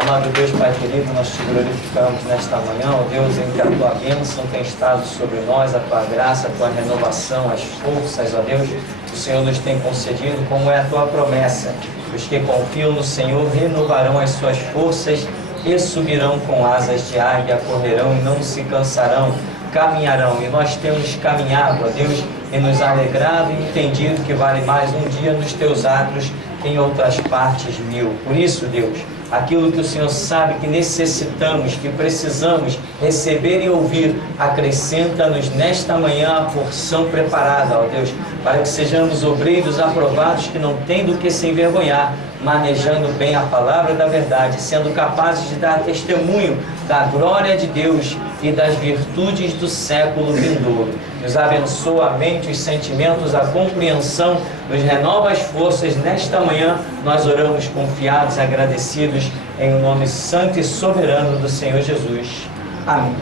Amado Deus, Pai querido, nós te glorificamos nesta manhã, ó Deus, em que a tua bênção tem estado sobre nós, a tua graça, a tua renovação, as forças, ó Deus, que o Senhor nos tem concedido, como é a tua promessa. Os que confiam no Senhor renovarão as suas forças e subirão com asas de águia, correrão e não se cansarão, caminharão. E nós temos caminhado, ó Deus, e nos alegrado e entendido que vale mais um dia nos teus atos que em outras partes 1000. Por isso, Deus, aquilo que o Senhor sabe que necessitamos, que precisamos receber e ouvir, acrescenta-nos nesta manhã a porção preparada, ó Deus, para que sejamos obreiros aprovados que não têm do que se envergonhar, manejando bem a palavra da verdade, sendo capazes de dar testemunho da glória de Deus e das virtudes do século vindouro. Nos abençoa a mente, os sentimentos, a compreensão, nos renova as forças. Nesta manhã nós oramos confiados e agradecidos em o nome santo e soberano do Senhor Jesus. Amém.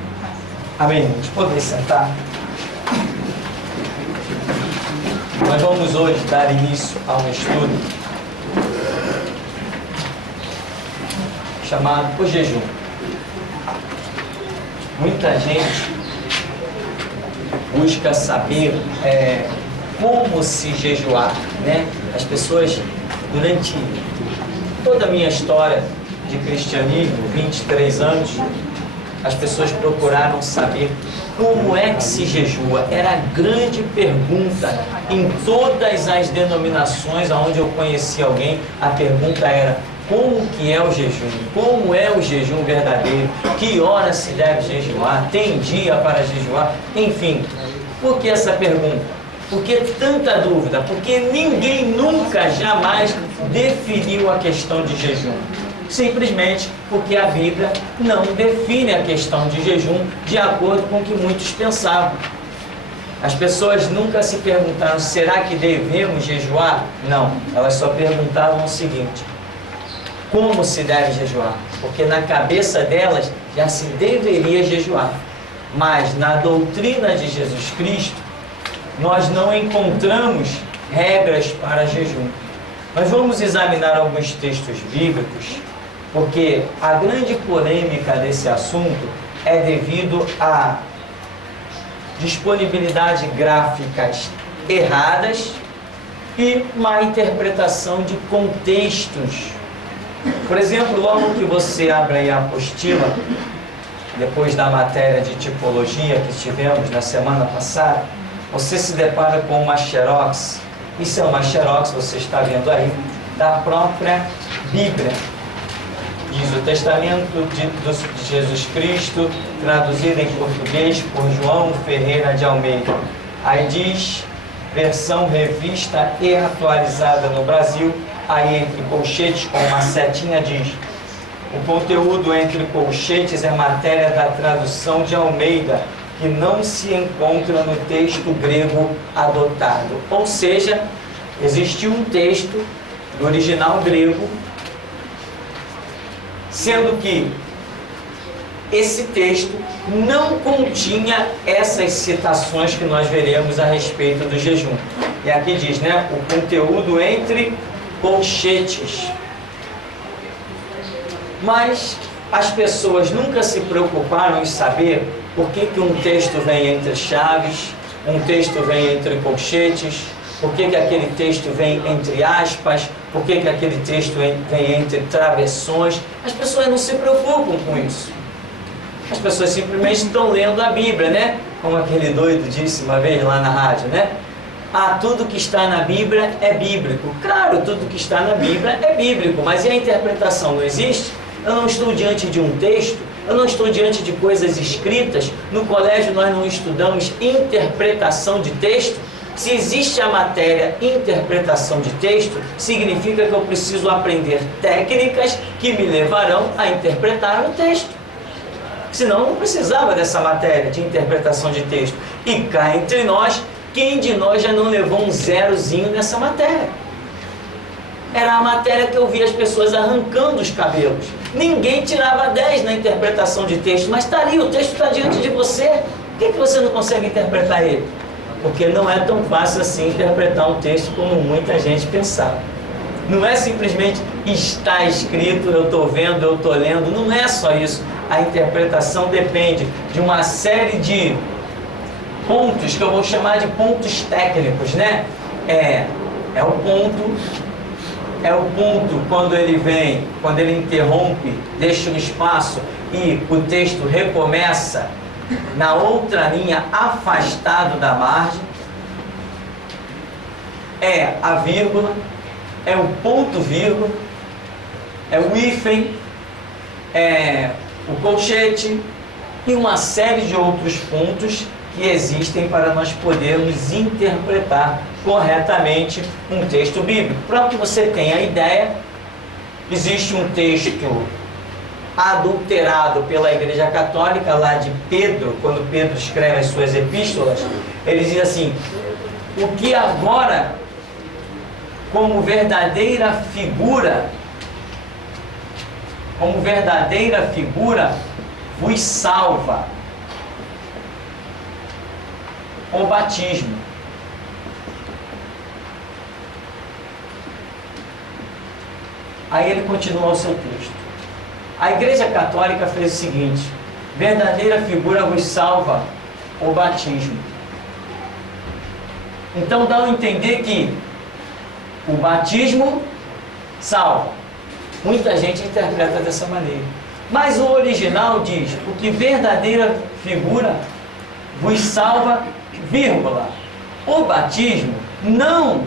Amém, irmãos. Podem sentar. Nós vamos hoje dar início a um estudo chamado o jejum. Muita gente busca saber como se jejuar, né? As pessoas, durante toda a minha história de cristianismo, 23 anos, as pessoas procuraram saber como é que se jejua. Era a grande pergunta em todas as denominações onde eu conheci alguém. A pergunta era: como que é o jejum? Como é o jejum verdadeiro? Que hora se deve jejuar? Tem dia para jejuar? Enfim, por que essa pergunta? Por que tanta dúvida? Porque ninguém nunca, jamais definiu a questão de jejum. Simplesmente porque a Bíblia não define a questão de jejum de acordo com o que muitos pensavam. As pessoas nunca se perguntaram: será que devemos jejuar? Não, elas só perguntavam o seguinte: como se deve jejuar? Porque na cabeça delas já se deveria jejuar. Mas na doutrina de Jesus Cristo, nós não encontramos regras para jejum. Nós vamos examinar alguns textos bíblicos, porque a grande polêmica desse assunto é devido à disponibilidade de gráficas erradas e má interpretação de contextos. Por exemplo, logo que você abre aí a apostila, depois da matéria de tipologia que tivemos na semana passada, você se depara com uma xerox. Isso é uma xerox, você está vendo aí, da própria Bíblia. Diz o Testamento de Jesus Cristo, traduzido em português por João Ferreira de Almeida. Aí diz, versão revista e atualizada no Brasil. Aí entre colchetes com uma setinha diz: o conteúdo entre colchetes é matéria da tradução de Almeida, que não se encontra no texto grego adotado. Ou seja, existiu um texto do original grego, sendo que esse texto não continha essas citações que nós veremos a respeito do jejum. E aqui diz, né, o conteúdo entre colchetes. Mas as pessoas nunca se preocuparam em saber por que um texto vem entre chaves, um texto vem entre colchetes, por que aquele texto vem entre aspas, por que aquele texto vem entre travessões. As pessoas não se preocupam com isso. As pessoas simplesmente estão lendo a Bíblia, né? Como aquele doido disse uma vez lá na rádio, né? Ah, tudo que está na Bíblia é bíblico. Claro, tudo que está na Bíblia é bíblico, mas e a interpretação não existe? Eu não estou diante de um texto, eu não estou diante de coisas escritas. No colégio nós não estudamos interpretação de texto. Se existe a matéria interpretação de texto, significa que eu preciso aprender técnicas que me levarão a interpretar o texto. Senão eu não precisava dessa matéria de interpretação de texto. E cá entre nós, quem de nós já não levou um zerozinho nessa matéria? Era a matéria que eu via as pessoas arrancando os cabelos. Ninguém tirava 10 na interpretação de texto, mas está ali, o texto está diante de você. Por que você não consegue interpretar ele? Porque não é tão fácil assim interpretar um texto como muita gente pensava. Não é simplesmente está escrito, eu estou vendo, eu estou lendo. Não é só isso. A interpretação depende de uma série de pontos que eu vou chamar de pontos técnicos, né? É o ponto quando ele vem, quando ele interrompe, deixa um espaço e o texto recomeça na outra linha, afastado da margem. É a vírgula, é o ponto vírgula, é o hífen, é o colchete e uma série de outros pontos que existem para nós podermos interpretar corretamente um texto bíblico. Para que você tenha a ideia, existe um texto adulterado pela Igreja Católica, lá de Pedro, quando Pedro escreve as suas epístolas, ele diz assim: o que agora, como verdadeira figura, vos salva, o batismo. Aí ele continua o seu texto. A Igreja Católica fez o seguinte: verdadeira figura vos salva, o batismo. Então dá a entender que o batismo salva. Muita gente interpreta dessa maneira. Mas o original diz: o que verdadeira figura vos salva, vírgula, o batismo não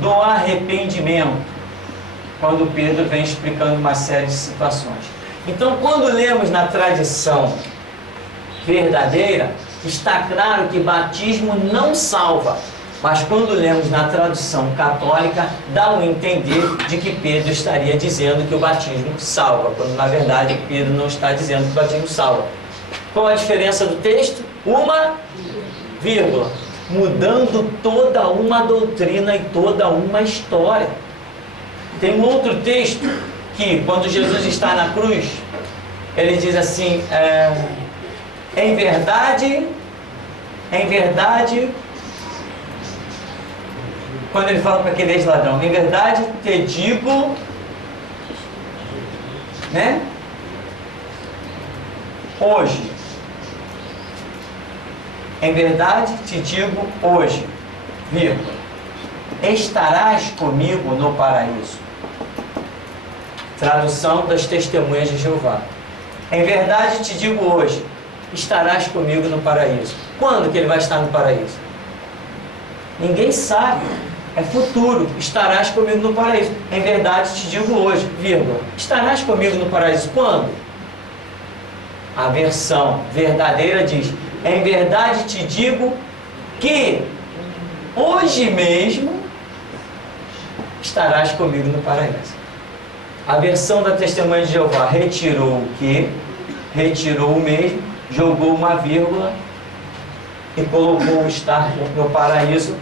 do arrependimento, quando Pedro vem explicando uma série de situações. Então, quando lemos na tradição verdadeira, está claro que batismo não salva, mas quando lemos na tradução católica, dá a entender de que Pedro estaria dizendo que o batismo salva, quando na verdade Pedro não está dizendo que o batismo salva. Qual a diferença do texto? Uma vírgula, mudando toda uma doutrina e toda uma história. Tem um outro texto que, quando Jesus está na cruz, ele diz assim: em verdade, quando ele fala para aquele ex-ladrão, em verdade te digo, né? Hoje, em verdade te digo hoje, vírgula, estarás comigo no paraíso. Tradução das Testemunhas de Jeová. Em verdade te digo hoje, estarás comigo no paraíso. Quando que ele vai estar no paraíso? Ninguém sabe. É futuro. Estarás comigo no paraíso. Em verdade te digo hoje, vírgula, estarás comigo no paraíso. Quando? A versão verdadeira diz: em verdade te digo que hoje mesmo estarás comigo no paraíso. A versão da Testemunha de Jeová retirou o que? Retirou o mesmo, jogou uma vírgula e colocou o estar no paraíso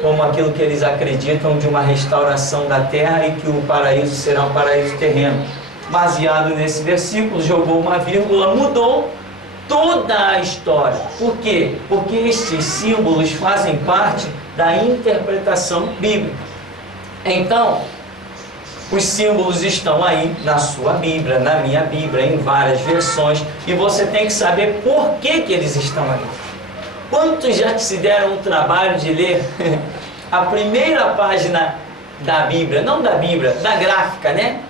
como aquilo que eles acreditam de uma restauração da terra e que o paraíso será um paraíso terreno. Baseado nesse versículo, jogou uma vírgula, mudou toda a história. Por quê? Porque estes símbolos fazem parte da interpretação bíblica. Então, os símbolos estão aí na sua Bíblia, na minha Bíblia, em várias versões, e você tem que saber por que eles estão aí. Quantos já se deram o trabalho de ler a primeira página da Bíblia, não da Bíblia, da gráfica, né?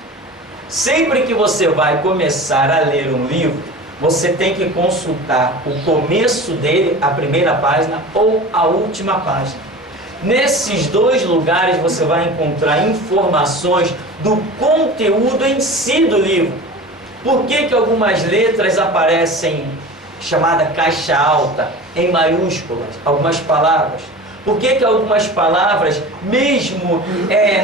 Sempre que você vai começar a ler um livro, você tem que consultar o começo dele, a primeira página, ou a última página. Nesses dois lugares você vai encontrar informações do conteúdo em si do livro. Por que que algumas letras aparecem chamada caixa alta, em maiúsculas, algumas palavras? Por que que algumas palavras, mesmo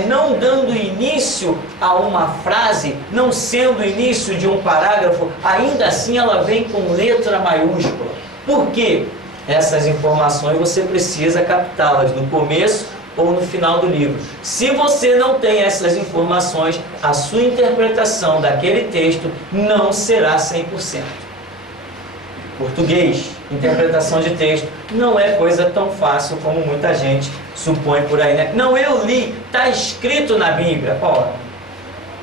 não dando início a uma frase, não sendo o início de um parágrafo, ainda assim ela vem com letra maiúscula? Por quê? Essas informações você precisa captá-las no começo ou no final do livro. Se você não tem essas informações, a sua interpretação daquele texto não será 100%. Português, interpretação de texto, não é coisa tão fácil como muita gente supõe por aí, né? Não, eu li, está escrito na Bíblia. Ó,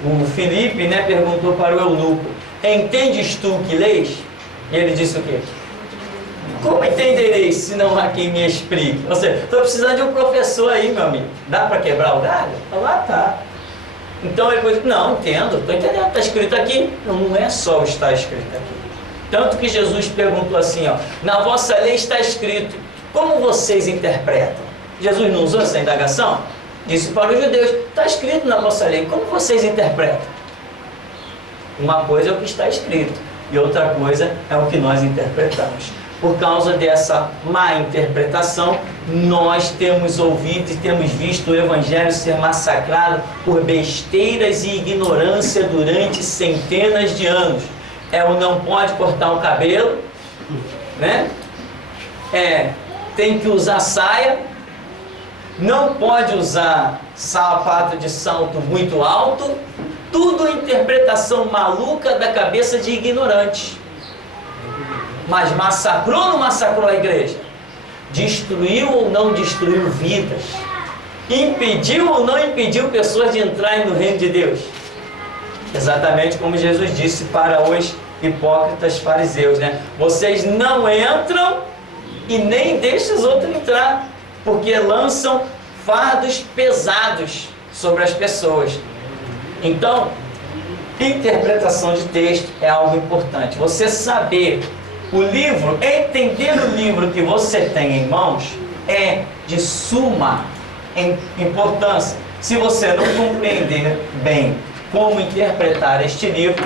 o Filipe, né, perguntou para o eunuco: entendes tu o que lês? E ele disse o quê? Como entendereis se não há quem me explique? Ou seja, estou precisando de um professor aí, meu amigo. Dá para quebrar o galho? Ah, tá. Então ele disse: não, entendo, estou entendendo, está escrito aqui. Não, não é só o está escrito aqui. Tanto que Jesus perguntou assim, ó: na vossa lei está escrito, como vocês interpretam? Jesus não usou essa indagação? Disse para os judeus: está escrito na vossa lei, como vocês interpretam? Uma coisa é o que está escrito, e outra coisa é o que nós interpretamos. Por causa dessa má interpretação, nós temos ouvido e temos visto o Evangelho ser massacrado por besteiras e ignorância durante centenas de anos. É o não pode cortar o cabelo, né? Tem que usar saia, não pode usar sapato de salto muito alto. Tudo interpretação maluca da cabeça de ignorantes. Mas massacrou ou não massacrou a igreja? Destruiu ou não destruiu vidas? Impediu ou não impediu pessoas de entrarem no reino de Deus? Exatamente como Jesus disse para os hipócritas fariseus, né? Vocês não entram e nem deixam os outros entrar, porque lançam fardos pesados sobre as pessoas. Então, interpretação de texto é algo importante. Você saber o livro, entender o livro que você tem em mãos, é de suma importância. Se você não compreender bem como interpretar este livro,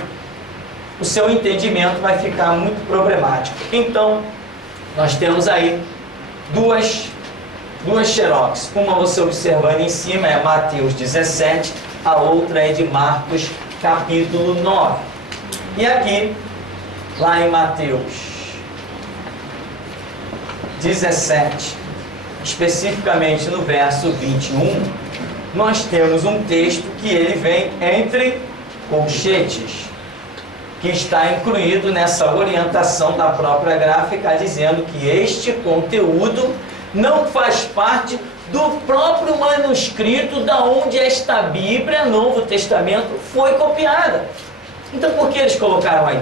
o seu entendimento vai ficar muito problemático. Então, nós temos aí duas xerox. Uma você observando em cima é Mateus 17, a outra é de Marcos capítulo 9. E aqui, lá em Mateus 17, especificamente no verso 21, nós temos um texto que ele vem entre colchetes, que está incluído nessa orientação da própria gráfica, dizendo que este conteúdo não faz parte do próprio manuscrito da onde esta Bíblia, Novo Testamento, foi copiada. Então por que eles colocaram aí?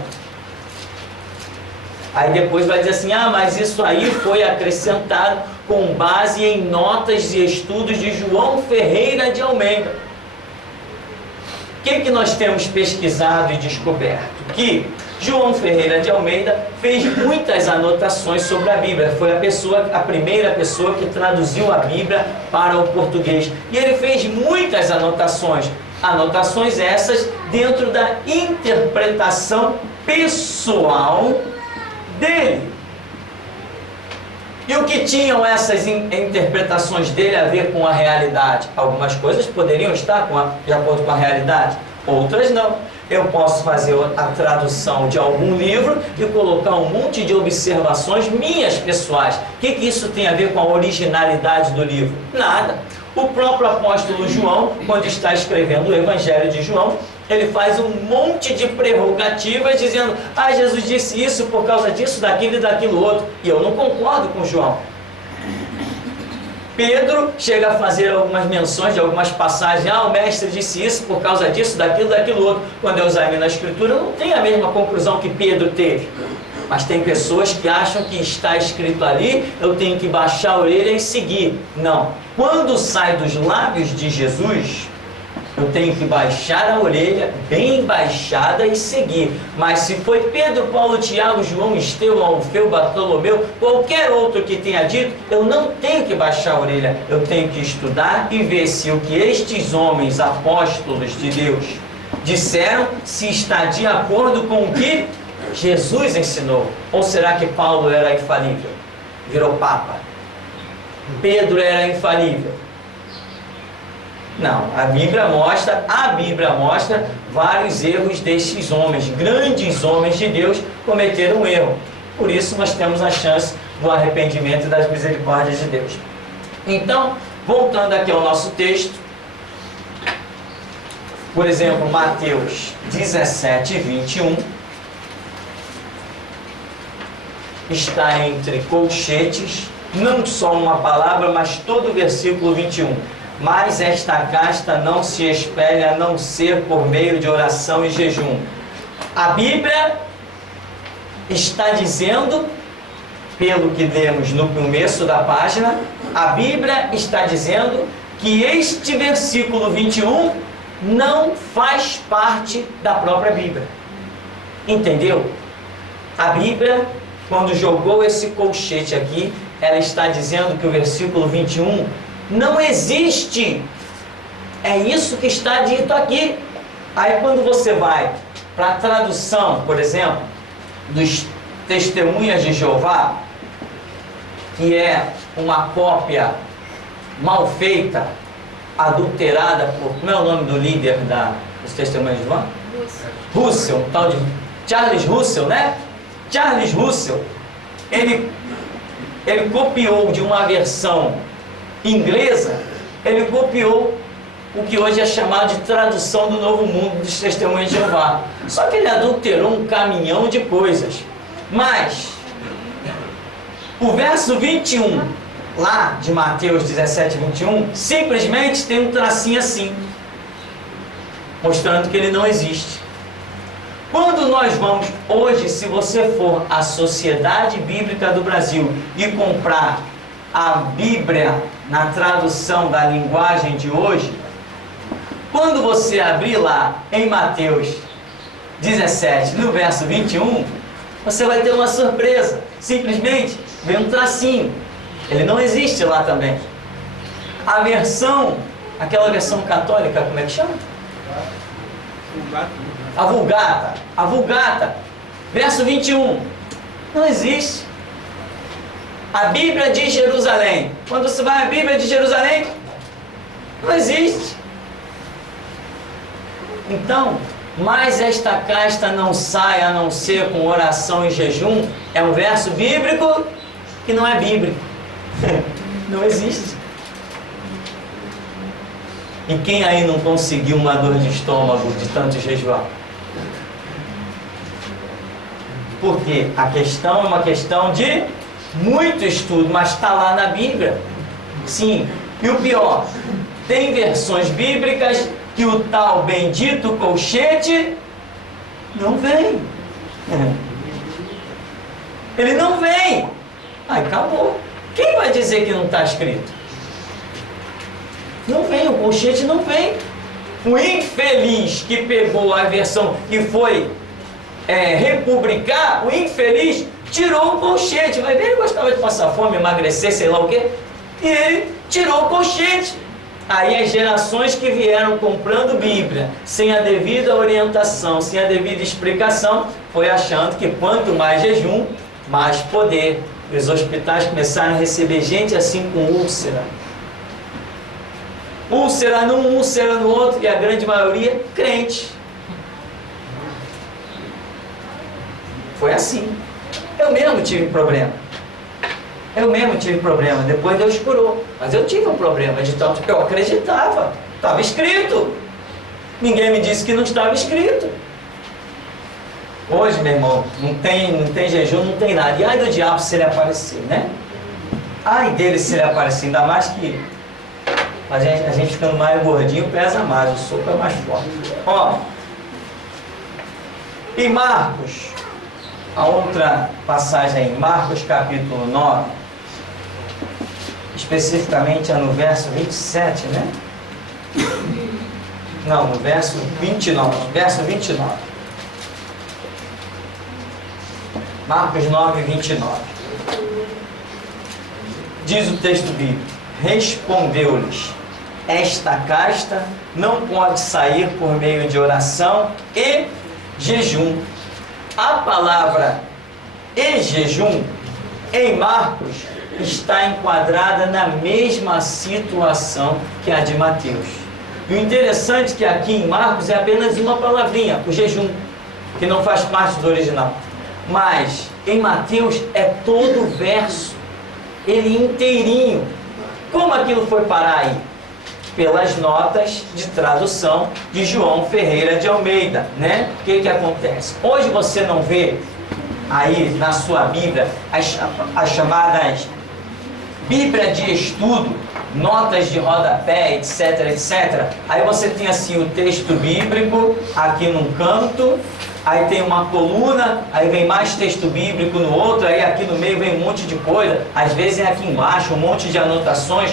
Aí depois vai dizer assim: ah, mas isso aí foi acrescentado com base em notas e estudos de João Ferreira de Almeida. O que nós temos pesquisado e descoberto? Que João Ferreira de Almeida fez muitas anotações sobre a Bíblia. Foi a primeira pessoa que traduziu a Bíblia para o português. E ele fez muitas anotações. Anotações essas dentro da interpretação pessoal dele. E o que tinham essas interpretações dele a ver com a realidade? Algumas coisas poderiam estar de acordo com a realidade, outras não. Eu posso fazer a tradução de algum livro e colocar um monte de observações minhas pessoais. O que isso tem a ver com a originalidade do livro? Nada. O próprio apóstolo João, quando está escrevendo o Evangelho de João, ele faz um monte de prerrogativas dizendo: ah, Jesus disse isso por causa disso, daquilo e daquilo outro. E eu não concordo com João. Pedro chega a fazer algumas menções de algumas passagens: ah, o mestre disse isso por causa disso, daquilo, daquilo outro. Quando eu examino a Escritura, eu não tenho a mesma conclusão que Pedro teve. Mas tem pessoas que acham que está escrito ali, eu tenho que baixar a orelha e seguir. Não. Quando sai dos lábios de Jesus, eu tenho que baixar a orelha, bem baixada, e seguir. Mas se foi Pedro, Paulo, Tiago, João, Estevão, Alfeu, Bartolomeu, qualquer outro que tenha dito, eu não tenho que baixar a orelha. Eu tenho que estudar e ver se o que estes homens, apóstolos de Deus, disseram, se está de acordo com o que Jesus ensinou. Ou será que Paulo era infalível? Virou papa. Pedro era infalível? Não, a Bíblia mostra vários erros destes homens, grandes homens de Deus, cometeram um erro. Por isso nós temos a chance do arrependimento e das misericórdias de Deus. Então, voltando aqui ao nosso texto, por exemplo, Mateus 17, 21, está entre colchetes, não só uma palavra, mas todo o versículo 21. Mas esta casta não se espelha a não ser por meio de oração e jejum. A Bíblia está dizendo, pelo que lemos no começo da página, a Bíblia está dizendo que este versículo 21 não faz parte da própria Bíblia. Entendeu? A Bíblia, quando jogou esse colchete aqui, ela está dizendo que o versículo 21 não existe. É isso que está dito aqui. Aí quando você vai para a tradução, por exemplo, dos Testemunhas de Jeová, que é uma cópia mal feita, adulterada por... Como é o nome do líder dos Testemunhas de Jeová? Russell, tal de Charles Russell, né? Charles Russell, ele copiou de uma versão inglesa, ele copiou o que hoje é chamado de tradução do Novo Mundo dos Testemunhas de Jeová. Só que ele adulterou um caminhão de coisas. Mas o verso 21, lá de Mateus 17, 21, simplesmente tem um tracinho assim, mostrando que ele não existe. Quando nós vamos, hoje, se você for à Sociedade Bíblica do Brasil e comprar a Bíblia na tradução da linguagem de hoje, quando você abrir lá em Mateus 17, no verso 21, você vai ter uma surpresa. Simplesmente vem um tracinho. Ele não existe lá também. A versão, aquela versão católica, como é que chama? A Vulgata, verso 21, não existe. A Bíblia de Jerusalém, quando você vai à Bíblia de Jerusalém, não existe. Então, mas esta casta não sai a não ser com oração e jejum, é um verso bíblico que não é bíblico. Não existe. E quem aí não conseguiu uma dor de estômago de tanto jejuar? Porque a questão é uma questão de muito estudo, mas está lá na Bíblia. Sim. E o pior, tem versões bíblicas que o tal bendito colchete não vem. Ele não vem. Aí acabou. Quem vai dizer que não está escrito? Não vem, o colchete não vem. O infeliz que pegou a versão e foi republicar, o infeliz tirou o colchete. Vai ver, ele gostava de passar fome, emagrecer, sei lá o quê. E ele tirou o colchete. Aí as gerações que vieram comprando Bíblia, sem a devida orientação, sem a devida explicação, foi achando que quanto mais jejum, mais poder. E os hospitais começaram a receber gente assim com úlcera. Úlcera num, úlcera no outro, e a grande maioria crente. Foi assim. Eu mesmo tive problema. Depois Deus curou. Mas eu tive um problema de tanto que eu acreditava. Estava escrito. Ninguém me disse que não estava escrito. Hoje, meu irmão, não tem jejum, não tem nada. E ai do diabo se ele aparecer, né? Ai dele se ele aparecer, ainda mais que a gente ficando mais gordinho pesa mais, o soco é mais forte. Ó, em Marcos, a outra passagem aí, Marcos capítulo 9, especificamente é no verso 27, né? Não, no verso 29, Marcos 9, 29. Diz o texto bíblico: respondeu-lhes, esta casta não pode sair por meio de oração e jejum. A palavra e jejum em Marcos está enquadrada na mesma situação que a de Mateus. E o interessante é que aqui em Marcos é apenas uma palavrinha, o jejum, que não faz parte do original. Mas em Mateus é todo o verso, ele inteirinho. Como aquilo foi parar aí? Pelas notas de tradução de João Ferreira de Almeida, né? O que acontece? Hoje você não vê aí na sua Bíblia as chamadas Bíblia de estudo, notas de rodapé, etc, etc. Aí você tem assim o texto bíblico aqui num canto, aí tem uma coluna, aí vem mais texto bíblico no outro, aí aqui no meio vem um monte de coisa, às vezes é aqui embaixo um monte de anotações.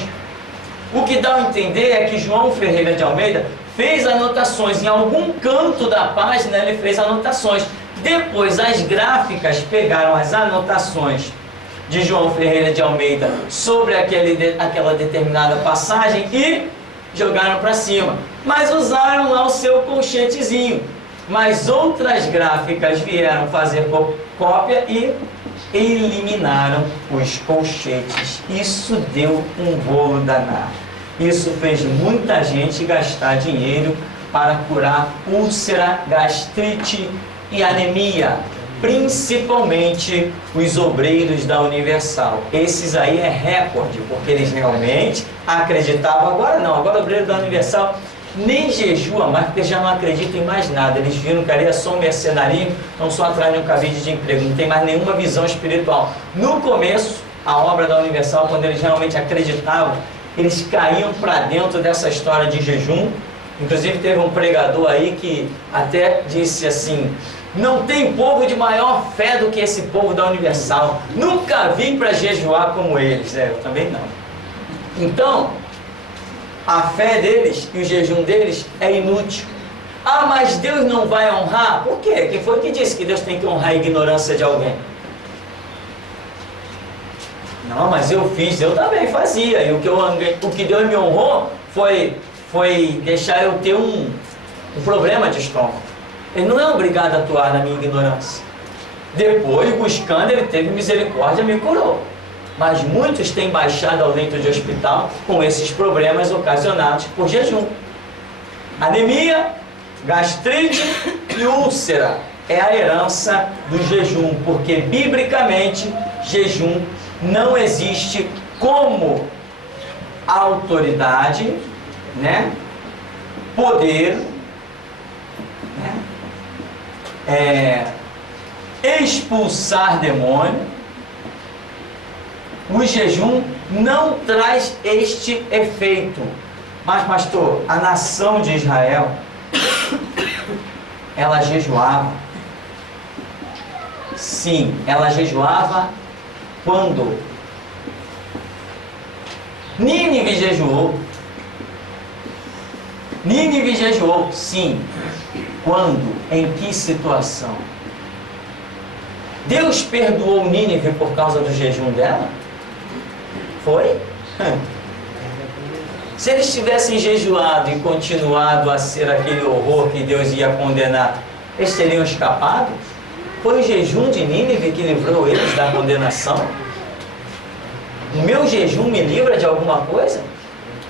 O que dá a entender é que João Ferreira de Almeida fez anotações, em algum canto da página ele fez anotações. Depois as gráficas pegaram as anotações de João Ferreira de Almeida sobre aquela determinada passagem e jogaram para cima. Mas usaram lá o seu colchetezinho. Mas outras gráficas vieram fazer cópia e eliminaram os colchetes. Isso deu um rolo danado. Isso fez muita gente gastar dinheiro para curar úlcera, gastrite e anemia, principalmente os obreiros da Universal. Esses aí é recorde, porque eles realmente acreditavam. Agora não, agora o obreiro da Universal nem jejua mais, porque já não acredita em mais nada. Eles viram que ali é só um mercenarismo, estão só atrás de um cabide de emprego, não tem mais nenhuma visão espiritual. No começo, a obra da Universal, quando eles realmente acreditavam, eles caíam para dentro dessa história de jejum. Inclusive teve um pregador aí que até disse assim: não tem povo de maior fé do que esse povo da Universal. Nunca vim para jejuar como eles. Eu também não. Então, a fé deles e o jejum deles é inútil. Ah, mas Deus não vai honrar? Por quê? Quem foi que disse que Deus tem que honrar a ignorância de alguém? Não, mas eu fiz, eu também fazia. E o que Deus me honrou foi deixar eu ter um problema de estômago. Ele não é obrigado a atuar na minha ignorância. Depois, buscando, ele teve misericórdia e me curou. Mas muitos têm baixado ao leito de hospital com esses problemas ocasionados por jejum. Anemia, gastrite e úlcera é a herança do jejum, porque biblicamente jejum não existe como autoridade, né? Poder, né? Expulsar demônio. O jejum não traz este efeito. Mas, pastor, a nação de Israel, ela jejuava. Sim, ela jejuava quando? Nínive jejuou. Nínive jejuou, sim. Quando? Em que situação? Deus perdoou Nínive por causa do jejum dela? Foi? Se eles tivessem jejuado e continuado a ser aquele horror que Deus ia condenar, eles teriam escapado? Foi o jejum de Nínive que livrou eles da condenação? O meu jejum me livra de alguma coisa?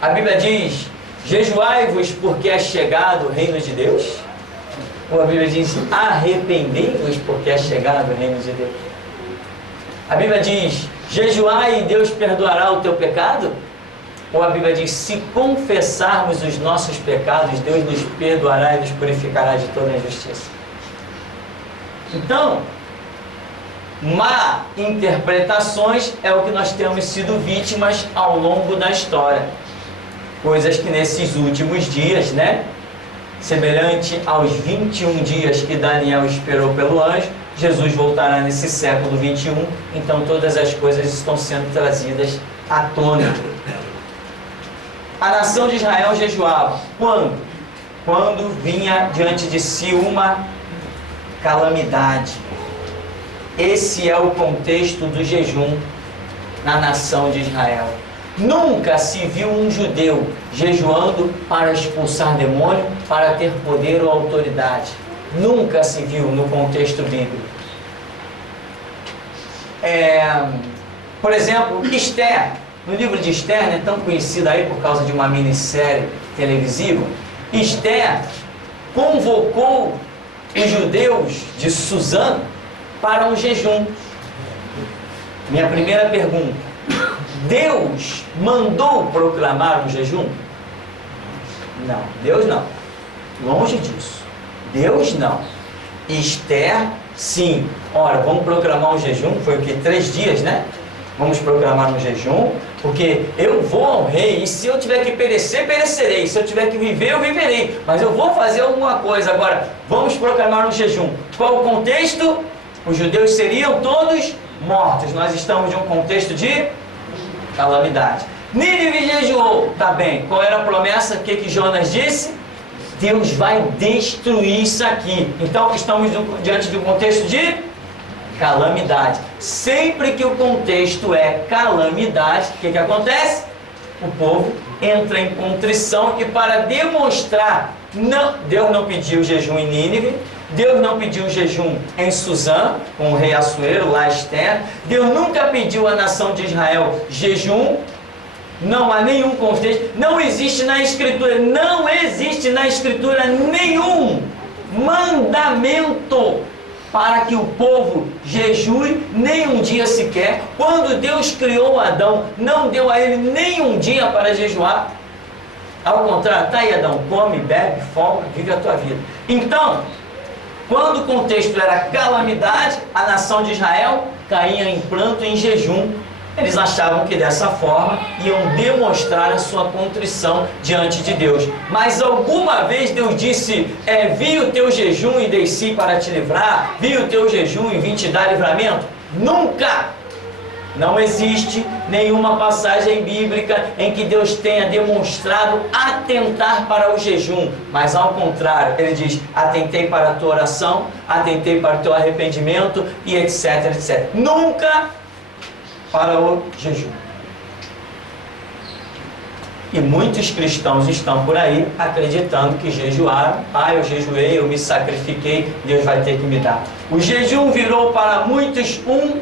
A Bíblia diz: jejuai-vos porque é chegado o reino de Deus? Ou a Bíblia diz: arrependei-vos porque é chegado o reino de Deus? A Bíblia diz: jejuai e Deus perdoará o teu pecado? Ou a Bíblia diz: se confessarmos os nossos pecados, Deus nos perdoará e nos purificará de toda injustiça? Então, má interpretações é o que nós temos sido vítimas ao longo da história. Coisas que nesses últimos dias, né? Semelhante aos 21 dias que Daniel esperou pelo anjo, Jesus voltará nesse século 21, então todas as coisas estão sendo trazidas à tona. A nação de Israel jejuava. Quando? Quando vinha diante de si uma calamidade. Esse é o contexto do jejum na nação de Israel. Nunca se viu um judeu jejuando para expulsar demônio, para ter poder ou autoridade. Nunca se viu no contexto bíblico. Por exemplo, Esther, no livro de Esther, né, tão conhecida aí por causa de uma minissérie televisiva, Esther convocou os judeus de Suzã para um jejum. Minha primeira pergunta: Deus mandou proclamar um jejum? Não, Deus não. Longe disso. Deus não. Esther, sim. Ora, vamos proclamar um jejum? Foi o que? 3 dias, né? Vamos proclamar um jejum, porque eu vou ao rei, e se eu tiver que perecer, perecerei. Se eu tiver que viver, eu viverei. Mas eu vou fazer alguma coisa. Agora, vamos proclamar um jejum. Qual o contexto? Os judeus seriam todos mortos. Nós estamos em um contexto de calamidade. Nínive jejuou. Tá bem. Qual era a promessa? O que Jonas disse? Deus vai destruir isso aqui. Então, estamos diante de um contexto de calamidade. Sempre que o contexto é calamidade, o que acontece? O povo entra em contrição e para demonstrar, Deus não pediu jejum em Nínive, Deus não pediu jejum em Suzã, com o rei Assuero, lá Esther, Deus nunca pediu à nação de Israel jejum, não há nenhum contexto, não existe na Escritura nenhum mandamento para que o povo jejue nem um dia sequer. Quando Deus criou Adão, não deu a ele nem um dia para jejuar. Ao contrário, tá aí Adão, come, bebe, folga, vive a tua vida. Então, quando o contexto era calamidade, a nação de Israel caía em pranto e em jejum. Eles achavam que dessa forma iam demonstrar a sua contrição diante de Deus. Mas alguma vez Deus disse, vi o teu jejum e desci para te livrar? Vi o teu jejum e vim te dar livramento? Nunca! Não existe nenhuma passagem bíblica em que Deus tenha demonstrado atentar para o jejum. Mas ao contrário, Ele diz, atentei para a tua oração, atentei para o teu arrependimento e etc, etc. Nunca para o jejum. E muitos cristãos estão por aí acreditando que jejuaram. Eu jejuei, eu me sacrifiquei, Deus vai ter que me dar. O jejum virou para muitos um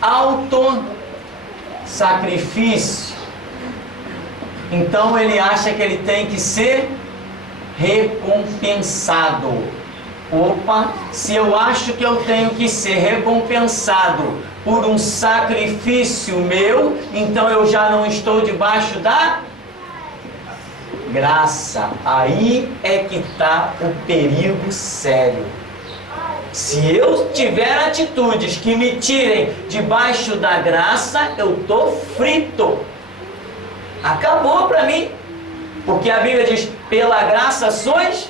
auto-sacrifício. Então ele acha que ele tem que ser recompensado. Opa, se eu acho que eu tenho que ser recompensado por um sacrifício meu, então eu já não estou debaixo da graça. Aí é que está o perigo sério. Se eu tiver atitudes que me tirem debaixo da graça, eu estou frito. Acabou para mim. Porque a Bíblia diz, pela graça sois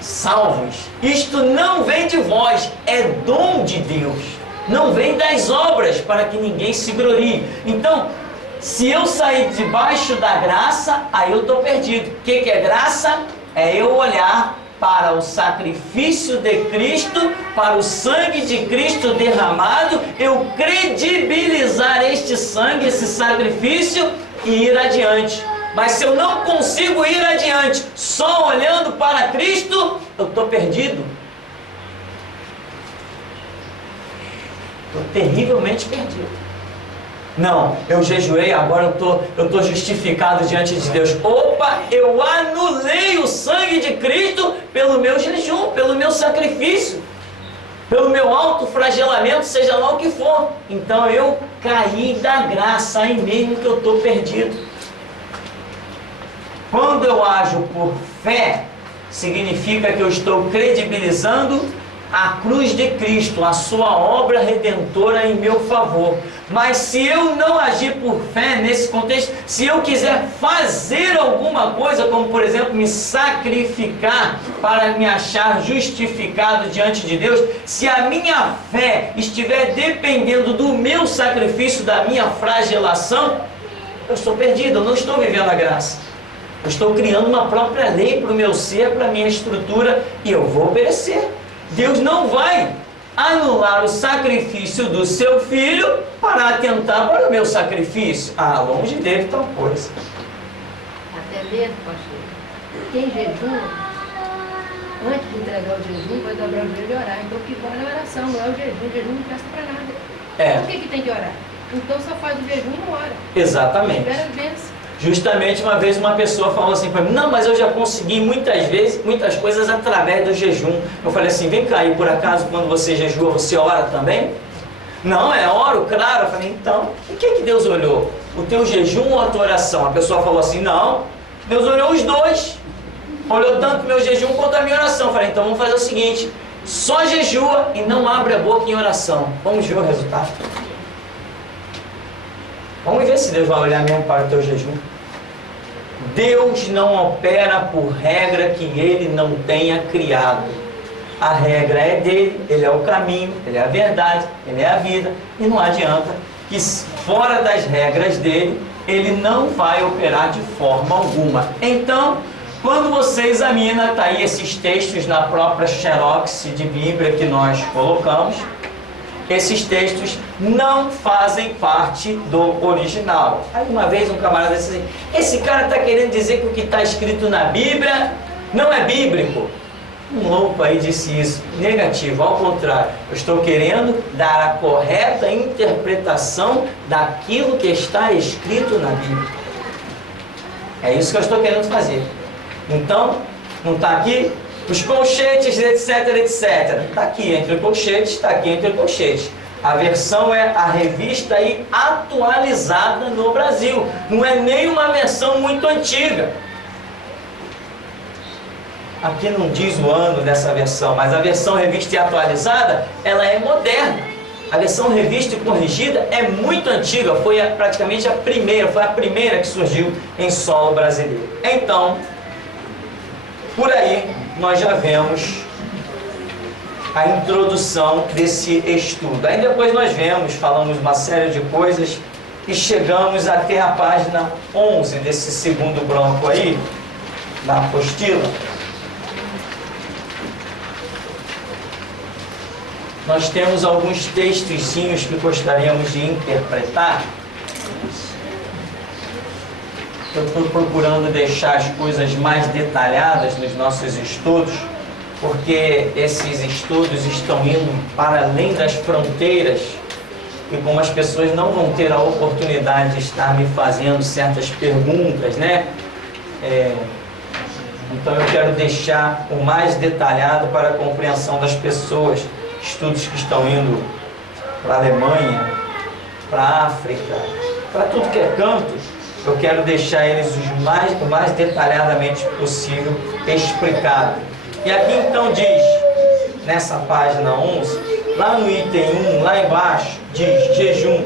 salvos. Isto não vem de vós, é dom de Deus. Não vem das obras, para que ninguém se glorie. Então, se eu sair debaixo da graça, aí eu estou perdido. O que é graça? É eu olhar para o sacrifício de Cristo, para o sangue de Cristo derramado, eu credibilizar este sangue, esse sacrifício e ir adiante. Mas se eu não consigo ir adiante só olhando para Cristo, eu estou perdido. Estou terrivelmente perdido. Não, eu jejuei, agora eu estou justificado diante de Deus. Opa, eu anulei o sangue de Cristo pelo meu jejum, pelo meu sacrifício, pelo meu autoflagelamento, seja lá o que for. Então eu caí da graça, aí mesmo que eu estou perdido. Quando eu ajo por fé, significa que eu estou credibilizando a cruz de Cristo, a sua obra redentora em meu favor. Mas se eu não agir por fé nesse contexto, se eu quiser fazer alguma coisa, como por exemplo me sacrificar para me achar justificado diante de Deus, se a minha fé estiver dependendo do meu sacrifício, da minha flagelação, eu estou perdido, eu não estou vivendo a graça. Eu estou criando uma própria lei para o meu ser, para a minha estrutura, e eu vou obedecer. Deus não vai anular o sacrifício do seu filho para atentar para o meu sacrifício. Longe dele tal coisa. Até mesmo, pastor, quem jejum, antes de entregar o jejum, vai dobrar o joelho e orar. Então o que vale é a oração, não é o jejum. O jejum não presta para nada. Por que tem que orar? Então só faz o jejum e não ora. Exatamente. Espera as bênçãos. Justamente uma vez uma pessoa falou assim para mim, não, mas eu já consegui muitas coisas através do jejum. Eu falei assim, vem cá, e por acaso quando você jejua, você ora também? Não, oro, claro. Eu falei, então, o que Deus olhou? O teu jejum ou a tua oração? A pessoa falou assim, não, Deus olhou os dois. Olhou tanto meu jejum quanto a minha oração. Eu falei, então vamos fazer o seguinte, só jejua e não abre a boca em oração. Vamos ver o resultado. Vamos ver se Deus vai olhar mesmo para o teu jejum. Deus não opera por regra que Ele não tenha criado. A regra é dele, Ele é o caminho, Ele é a verdade, Ele é a vida. E não adianta que fora das regras dele, Ele não vai operar de forma alguma. Então, quando você examina, está aí esses textos na própria xerox de Bíblia que nós colocamos, esses textos não fazem parte do original. Aí uma vez um camarada disse assim, esse cara está querendo dizer que o que está escrito na Bíblia não é bíblico. Um louco aí disse isso. Negativo, ao contrário. Eu estou querendo dar a correta interpretação daquilo que está escrito na Bíblia. É isso que eu estou querendo fazer. Então, não está aqui? Os colchetes, etc, etc. Está aqui entre colchetes, está aqui entre colchetes. A versão é a revista aí atualizada no Brasil. Não é nem uma versão muito antiga. Aqui não diz o ano dessa versão, mas a versão revista e atualizada, ela é moderna. A versão revista e corrigida é muito antiga, foi praticamente a primeira que surgiu em solo brasileiro. Então, por aí, nós já vemos a introdução desse estudo. Aí depois nós falamos uma série de coisas e chegamos até a página 11 desse segundo bloco aí, na apostila. Nós temos alguns textozinhos que gostaríamos de interpretar. Eu estou procurando deixar as coisas mais detalhadas nos nossos estudos, porque esses estudos estão indo para além das fronteiras e como as pessoas não vão ter a oportunidade de estar me fazendo certas perguntas, né? Então eu quero deixar o mais detalhado para a compreensão das pessoas. Estudos que estão indo para a Alemanha, para a África, para tudo que é canto, eu quero deixar eles o mais detalhadamente possível explicado. E aqui então diz, nessa página 11, lá no item 1, lá embaixo, diz: jejum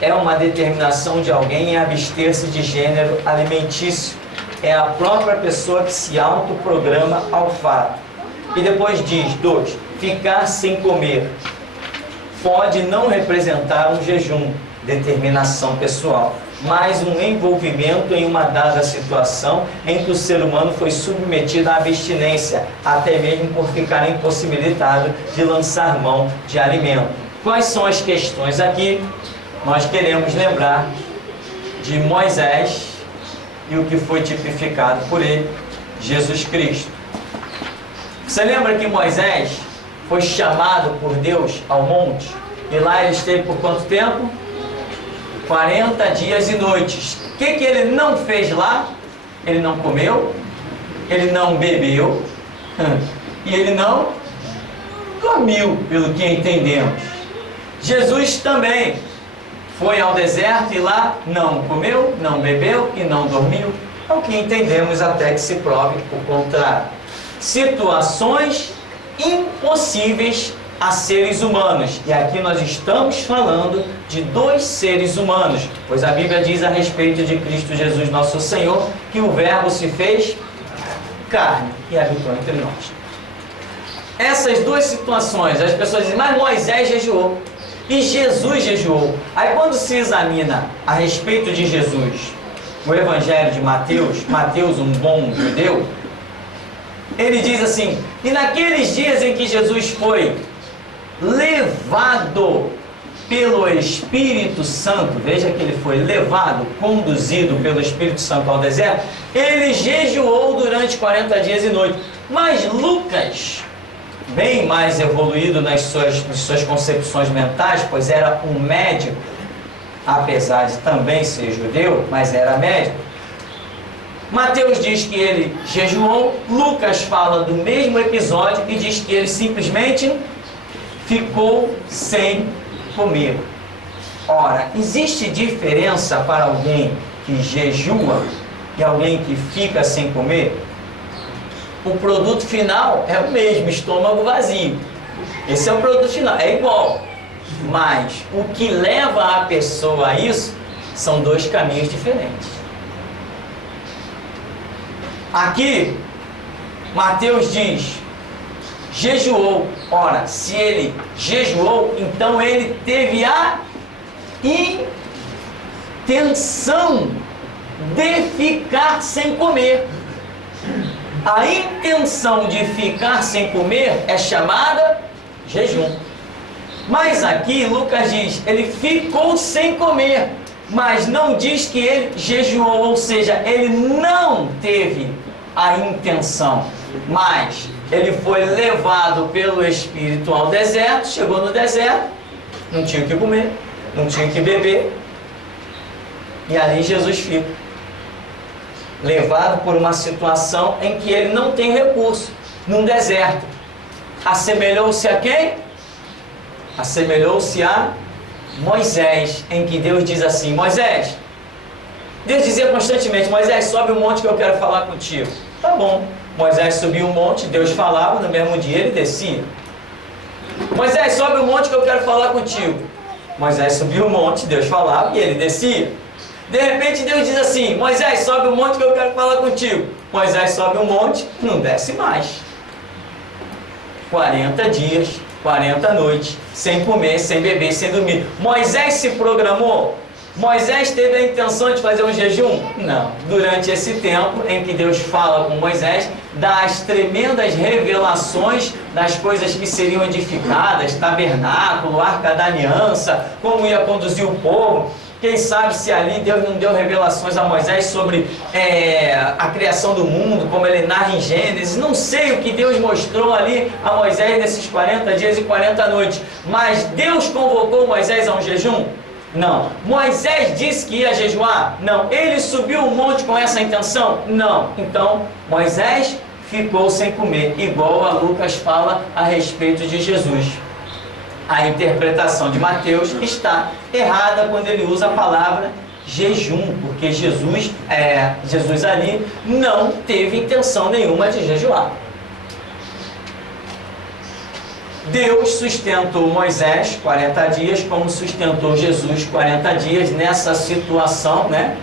é uma determinação de alguém em abster-se de gênero alimentício. É a própria pessoa que se autoprograma ao fato. E depois diz, 2, ficar sem comer pode não representar um jejum, determinação pessoal, mas um envolvimento em uma dada situação em que o ser humano foi submetido à abstinência, até mesmo por ficar impossibilitado de lançar mão de alimento. Quais são as questões aqui? Nós queremos lembrar de Moisés e o que foi tipificado por ele, Jesus Cristo. Você lembra que Moisés foi chamado por Deus ao monte? E lá ele esteve por quanto tempo? 40 dias e noites. O que ele não fez lá? Ele não comeu, ele não bebeu e ele não dormiu, pelo que entendemos. Jesus também foi ao deserto e lá não comeu, não bebeu e não dormiu. É o que entendemos até que se prove o contrário. Situações impossíveis a seres humanos. E aqui nós estamos falando de 2 seres humanos, pois a Bíblia diz a respeito de Cristo Jesus nosso Senhor, que o Verbo se fez carne e habitou entre nós. Essas 2 situações, as pessoas dizem, mas Moisés jejuou e Jesus jejuou. Aí quando se examina a respeito de Jesus, o Evangelho de Mateus, um bom judeu, ele diz assim: e naqueles dias em que Jesus foi levado pelo Espírito Santo, veja que ele foi levado, conduzido pelo Espírito Santo ao deserto, ele jejuou durante 40 dias e noites. Mas Lucas, bem mais evoluído nas suas concepções mentais, pois era um médico, apesar de também ser judeu, mas era médico. Mateus diz que ele jejuou, Lucas fala do mesmo episódio e diz que ele simplesmente ficou sem comer. Ora, existe diferença para alguém que jejua e alguém que fica sem comer? O produto final é o mesmo, estômago vazio. Esse é o produto final, é igual. Mas o que leva a pessoa a isso São dois caminhos diferentes. Aqui, Mateus diz, jejuou. Ora, se ele jejuou, então ele teve a intenção de ficar sem comer. A intenção de ficar sem comer é chamada jejum. Mas aqui Lucas diz, ele ficou sem comer, mas não diz que ele jejuou, ou seja, ele não teve a intenção, mas ele foi levado pelo Espírito ao deserto, chegou no deserto, não tinha o que comer, não tinha o que beber, e ali Jesus fica, levado por uma situação em que ele não tem recurso, num deserto. Assemelhou-se a quem? Assemelhou-se a Moisés, em que Deus diz assim, Moisés, Deus dizia constantemente, Moisés, sobe o monte que eu quero falar contigo. Tá bom, Moisés subiu o monte, Deus falava, no mesmo dia ele descia. Moisés, sobe o monte que eu quero falar contigo. Moisés subiu o monte, Deus falava e ele descia. De repente Deus diz assim, Moisés, sobe o monte que eu quero falar contigo. Moisés sobe o monte, não desce mais. 40 dias, 40 noites, sem comer, sem beber, sem dormir. Moisés se programou? Moisés teve a intenção de fazer um jejum? Não. Durante esse tempo em que Deus fala com Moisés, dá as tremendas revelações das coisas que seriam edificadas, tabernáculo, arca da aliança, como ia conduzir o povo. Quem sabe se ali Deus não deu revelações a Moisés sobre a criação do mundo, como ele narra em Gênesis. Não sei o que Deus mostrou ali a Moisés nesses 40 dias e 40 noites. Mas Deus convocou Moisés a um jejum? Não. Moisés disse que ia jejuar? Não. Ele subiu o monte com essa intenção? Não. Então, Moisés ficou sem comer, igual a Lucas fala a respeito de Jesus. A interpretação de Mateus está errada quando ele usa a palavra jejum, porque Jesus ali não teve intenção nenhuma de jejuar. Deus sustentou Moisés 40 dias, como sustentou Jesus 40 dias nessa situação, né,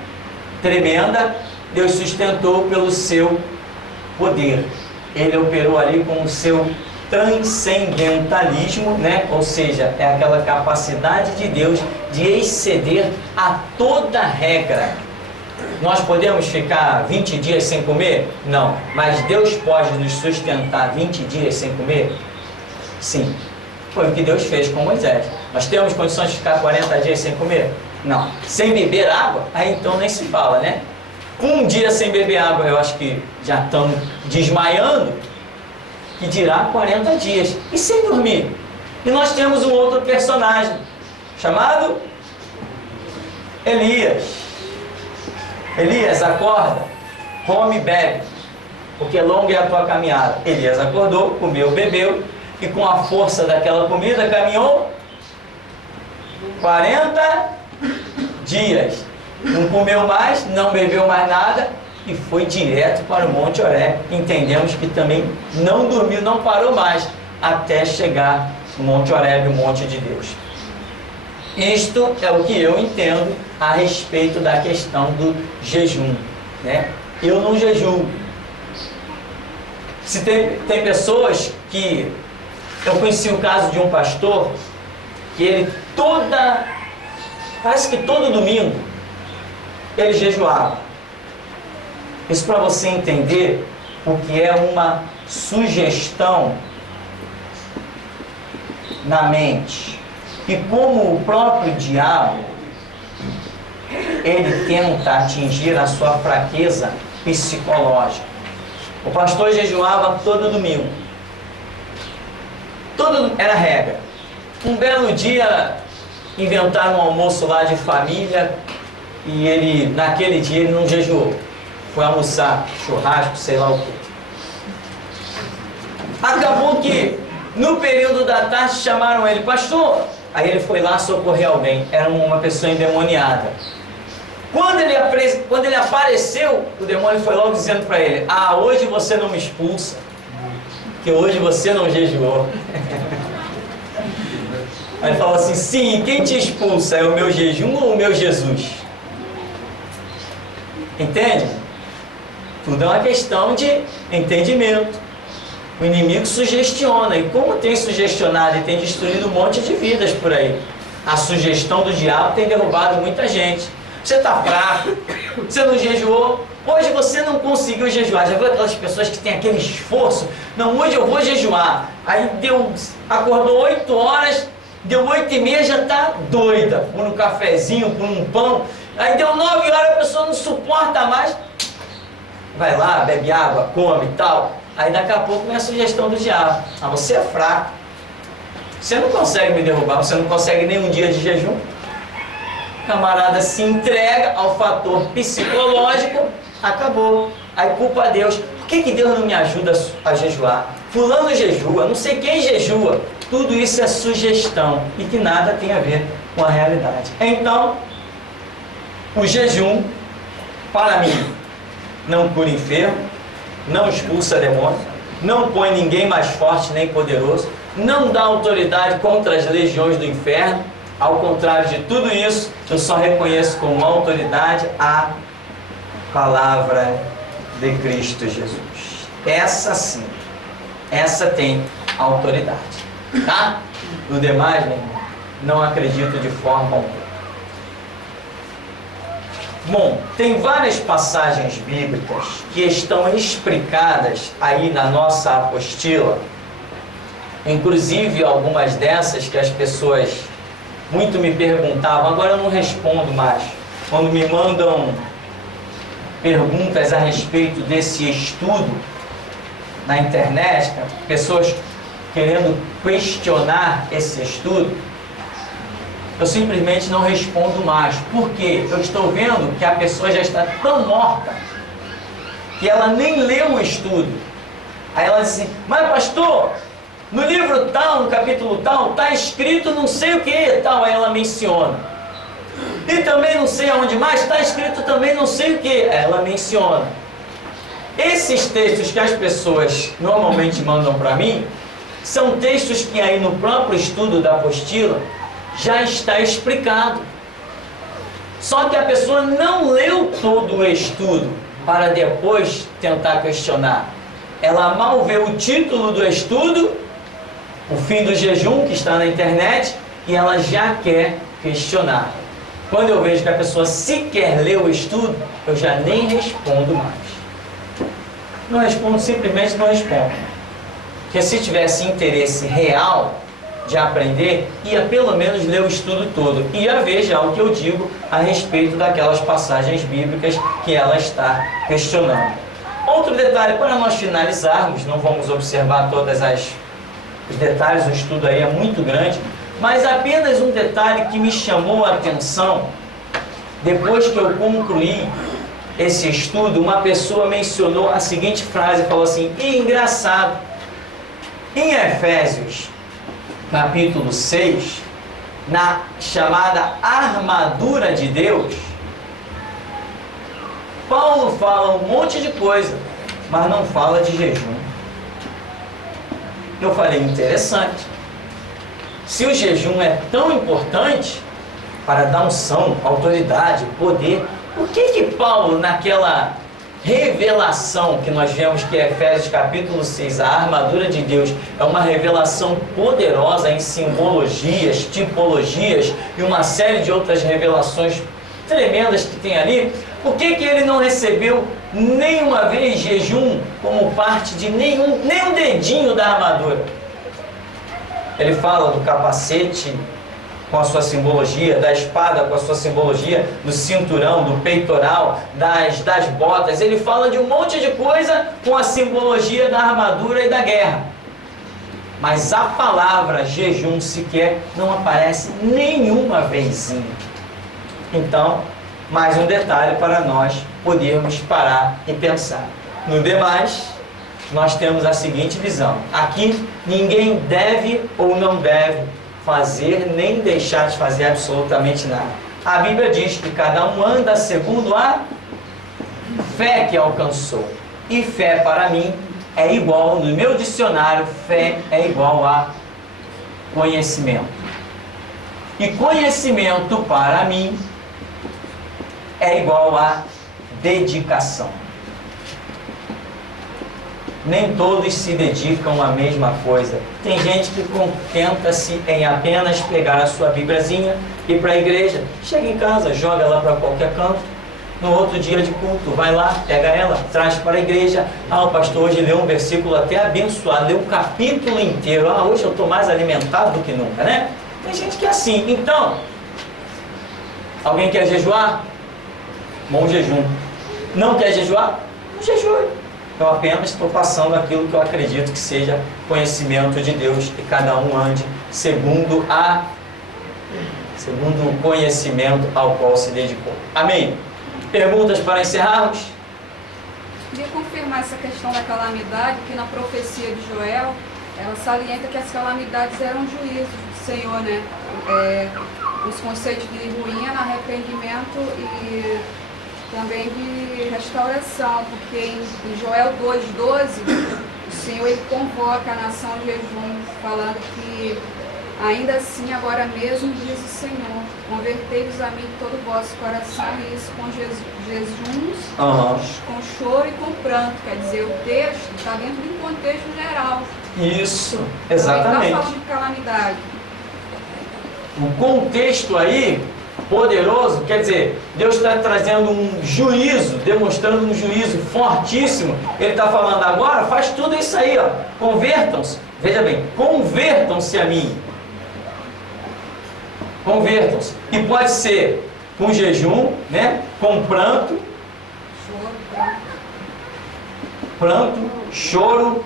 tremenda. Deus sustentou pelo seu poder. Ele operou ali com o seu transcendentalismo, né? Ou seja, é aquela capacidade de Deus de exceder a toda regra. Nós podemos ficar 20 dias sem comer? Não. Mas Deus pode nos sustentar 20 dias sem comer? Sim. Foi o que Deus fez com Moisés. Nós temos condições de ficar 40 dias sem comer? Não. Sem beber água? Aí então nem se fala, né? Um dia sem beber água, eu acho que já estamos desmaiando, que dirá 40 dias. E sem dormir? E nós temos um outro personagem, chamado Elias. Elias, acorda, come e bebe, porque longa é a tua caminhada. Elias acordou, comeu, bebeu, e com a força daquela comida caminhou 40 dias. Não comeu mais, não bebeu mais nada e foi direto para o Monte Horebe. Entendemos que também não dormiu, não parou mais até chegar no Monte Horebe, o Monte de Deus. Isto é o que eu entendo a respeito da questão do jejum, né? Eu não jejuo. Se tem pessoas que... Eu conheci o caso de um pastor que ele parece que todo domingo ele jejuava. Isso para você entender o que é uma sugestão na mente. E como o próprio diabo, ele tenta atingir a sua fraqueza psicológica. O pastor jejuava todo domingo. Era regra. Um belo dia, inventaram um almoço lá de família e ele, naquele dia, ele não jejuou. Foi almoçar, churrasco, sei lá o quê. Acabou que, no período da tarde, chamaram ele, pastor. Aí ele foi lá socorrer alguém. Era uma pessoa endemoniada. Quando ele apareceu, o demônio foi logo dizendo para ele, hoje você não me expulsa, que hoje você não jejuou. Aí ele falou assim, sim, quem te expulsa? É o meu jejum ou o meu Jesus? Entende? Tudo é uma questão de entendimento. O inimigo sugestiona, e como tem sugestionado e tem destruído um monte de vidas por aí. A sugestão do diabo tem derrubado muita gente. Você está fraco, você não jejuou, hoje você não conseguiu jejuar. Já viu aquelas pessoas que têm aquele esforço? Não, hoje eu vou jejuar. Aí acordou 8 horas, deu 8h30, já está doida, por um cafezinho, por um pão. Aí deu 9 horas, a pessoa não suporta mais. Vai lá, bebe água, come e tal. Aí daqui a pouco vem a sugestão do diabo. Ah, você é fraco. Você não consegue me derrubar, você não consegue nem um dia de jejum. O camarada se entrega ao fator psicológico, acabou. Aí culpa a Deus. Por que Deus não me ajuda a jejuar? Fulano jejua, não sei quem jejua. Tudo isso é sugestão e que nada tem a ver com a realidade. Então, o jejum, para mim, não cura enfermo, não expulsa demônio, não põe ninguém mais forte nem poderoso, não dá autoridade contra as legiões do inferno. Ao contrário de tudo isso, eu só reconheço como autoridade a palavra de Cristo Jesus. Essa sim, essa tem autoridade, tá? No demais, meu irmão, não acredito de forma alguma. Bom, tem várias passagens bíblicas que estão explicadas aí na nossa apostila, inclusive algumas dessas que as pessoas muito me perguntavam, agora eu não respondo mais, quando me mandam perguntas a respeito desse estudo na internet, pessoas querendo questionar esse estudo, eu simplesmente não respondo mais. Por quê? Eu estou vendo que a pessoa já está tão morta que ela nem leu o estudo. Aí ela diz assim, mas pastor, no livro tal, no capítulo tal, está escrito não sei o que tal. Aí ela menciona. E também não sei aonde mais, está escrito também não sei o que. Aí ela menciona. Esses textos que as pessoas normalmente mandam para mim, são textos que aí no próprio estudo da apostila, já está explicado. Só que a pessoa não leu todo o estudo para depois tentar questionar. Ela mal vê o título do estudo, o fim do jejum, que está na internet, e ela já quer questionar. Quando eu vejo que a pessoa sequer leu o estudo, eu já nem respondo mais. Não respondo, simplesmente não respondo. Porque se tivesse interesse real de aprender, ia pelo menos ler o estudo todo, ia ver já o que eu digo a respeito daquelas passagens bíblicas que ela está questionando. Outro detalhe, para nós finalizarmos, não vamos observar todos os detalhes, o estudo aí é muito grande, mas apenas um detalhe que me chamou a atenção, depois que eu concluí esse estudo, uma pessoa mencionou a seguinte frase, falou assim, e engraçado, em Efésios, capítulo 6, na chamada armadura de Deus, Paulo fala um monte de coisa, mas não fala de jejum. Eu falei, interessante. Se o jejum é tão importante para dar unção, autoridade, poder, por que Paulo, naquela revelação que nós vemos que é Efésios capítulo 6, a armadura de Deus, é uma revelação poderosa em simbologias, tipologias e uma série de outras revelações tremendas que tem ali, por que ele não recebeu nenhuma vez jejum como parte de nem um dedinho da armadura? Ele fala do capacete com a sua simbologia, da espada com a sua simbologia, do cinturão, do peitoral, das botas. Ele fala de um monte de coisa com a simbologia da armadura e da guerra. Mas a palavra jejum sequer não aparece nenhuma vezinha. Então, mais um detalhe para nós podermos parar e pensar. No demais, nós temos a seguinte visão. Aqui, ninguém deve ou não deve fazer nem deixar de fazer absolutamente nada. A Bíblia diz que cada um anda segundo a fé que alcançou. E fé para mim é igual, no meu dicionário, fé é igual a conhecimento. E conhecimento para mim é igual a dedicação. Nem todos se dedicam à mesma coisa. Tem gente que contenta-se em apenas pegar a sua Bíbliazinha, ir para a igreja, chega em casa, joga lá para qualquer canto, no outro dia de culto, vai lá, pega ela, traz para a igreja. Ah, o pastor hoje leu um versículo até abençoado, leu um capítulo inteiro. Ah, hoje eu estou mais alimentado do que nunca, né? Tem gente que é assim. Então, alguém quer jejuar? Bom jejum. Não quer jejuar? Não jejue. Eu apenas estou passando aquilo que eu acredito que seja conhecimento de Deus e cada um ande segundo o conhecimento ao qual se dedicou. Amém? Perguntas para encerrarmos? Queria confirmar essa questão da calamidade, que na profecia de Joel, ela salienta que as calamidades eram juízos do Senhor, né? Os conceitos de ruína, arrependimento e também de restauração, porque em Joel 2,12, o Senhor ele convoca a nação ao jejum, falando que ainda assim, agora mesmo, diz o Senhor, convertei-vos a mim de todo o vosso coração, e isso com jejuns, com choro e com pranto. Quer dizer, o texto está dentro de um contexto geral. Isso, exatamente. Não fala de calamidade. O contexto aí, poderoso, quer dizer, Deus está trazendo um juízo, demonstrando um juízo fortíssimo. Ele está falando agora, faz tudo isso aí, ó. Convertam-se, veja bem, convertam-se a mim. Convertam-se. E pode ser com jejum, né? Com pranto, choro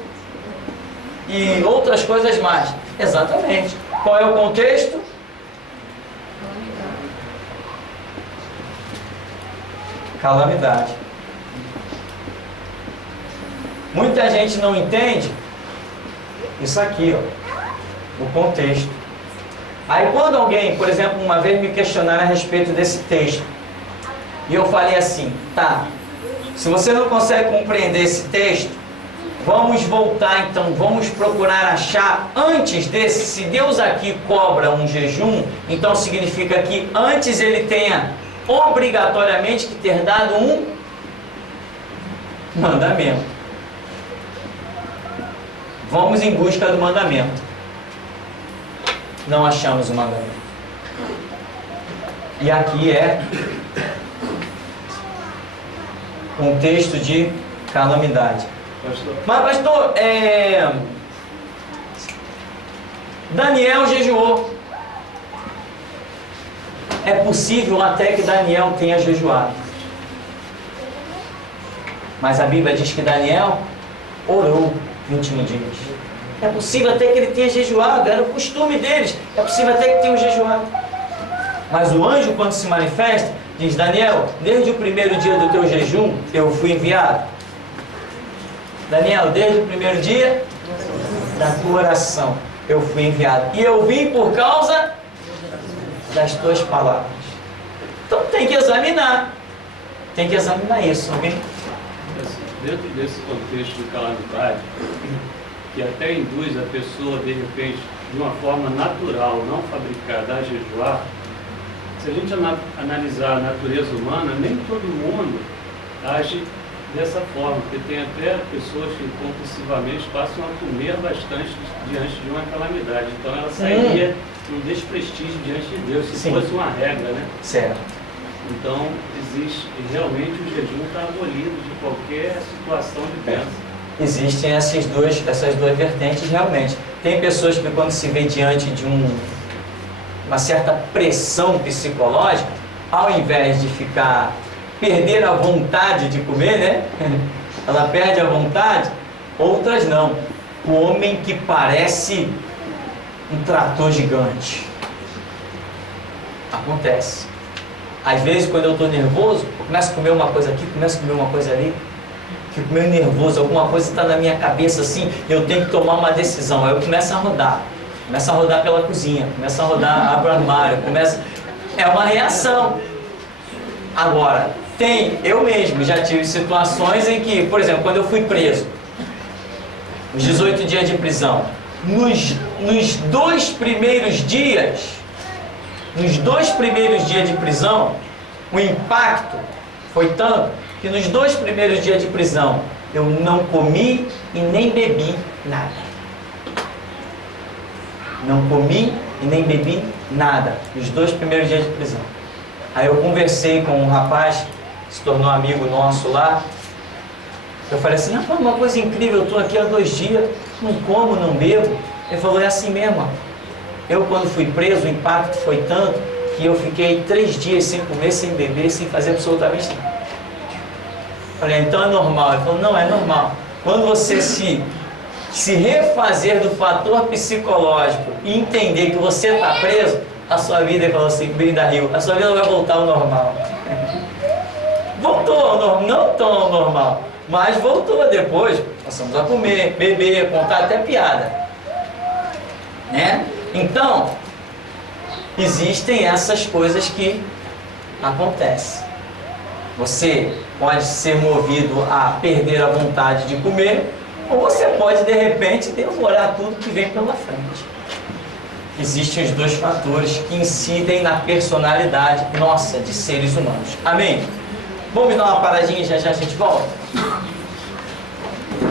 e outras coisas mais. Exatamente. Qual é o contexto? Calamidade. Muita gente não entende isso aqui, ó, o contexto. Aí quando alguém, por exemplo, uma vez me questionaram a respeito desse texto, e eu falei assim, tá, se você não consegue compreender esse texto, vamos voltar então, vamos procurar achar antes desse. Se Deus aqui cobra um jejum, então significa que antes ele tenha obrigatoriamente que ter dado um mandamento. Vamos em busca do mandamento. Não achamos o mandamento. E aqui é contexto de calamidade. Mas pastor, Daniel jejuou. É possível até que Daniel tenha jejuado. Mas a Bíblia diz que Daniel orou 21 dias. É possível até que ele tenha jejuado, era o costume deles. É possível até que tenha jejuado. Mas o anjo, quando se manifesta, diz, Daniel, desde o primeiro dia do teu jejum, eu fui enviado. Daniel, desde o primeiro dia da tua oração, eu fui enviado. E eu vim por causa das tuas palavras. Então tem que examinar. Tem que examinar isso, ok? Dentro desse contexto de calamidade, que até induz a pessoa, de repente, de uma forma natural, não fabricada, a jejuar, se a gente analisar a natureza humana, nem todo mundo age dessa forma, porque tem até pessoas que compulsivamente passam a comer bastante diante de uma calamidade. Então ela sairia um desprestígio diante de Deus, se fosse uma regra, né? Certo. Então, existe, realmente o jejum está abolido de qualquer situação de bênção. Existem essas duas vertentes realmente. Tem pessoas que quando se vê diante de uma certa pressão psicológica, ao invés de perder a vontade de comer, né? Ela perde a vontade, outras não. O homem que parece um trator gigante. Acontece. Às vezes, quando eu estou nervoso, eu começo a comer uma coisa aqui, começo a comer uma coisa ali, fico meio nervoso, alguma coisa está na minha cabeça assim, eu tenho que tomar uma decisão. Aí eu começo a rodar pela cozinha, começo a rodar, abro o armário, é uma reação. Agora, eu mesmo já tive situações em que, por exemplo, quando eu fui preso, os 18 dias de prisão, nos dois primeiros dias de prisão, o impacto foi tanto que nos 2 primeiros dias de prisão eu não comi e nem bebi nada. Não comi e nem bebi nada nos 2 primeiros dias de prisão. Aí eu conversei com um rapaz que se tornou amigo nosso lá. Eu falei assim, rapaz, uma coisa incrível, eu estou aqui há 2 dias, não como, não bebo. Ele falou, é assim mesmo. Eu, quando fui preso, o impacto foi tanto que eu fiquei 3 dias sem comer, sem beber, sem fazer absolutamente nada. Eu falei, então é normal. Ele falou, não é normal. Quando você se refazer do fator psicológico e entender que você está preso, a sua vida, ele falou assim, Brinda Rio, a sua vida vai voltar ao normal. Voltou ao normal, não tão ao normal, mas voltou depois. Passamos a comer, beber, contar até piada. Né? Então, existem essas coisas que acontecem. Você pode ser movido a perder a vontade de comer, ou você pode, de repente, devorar tudo que vem pela frente. Existem os 2 fatores que incidem na personalidade nossa de seres humanos. Amém? Vamos dar uma paradinha e já já a gente volta?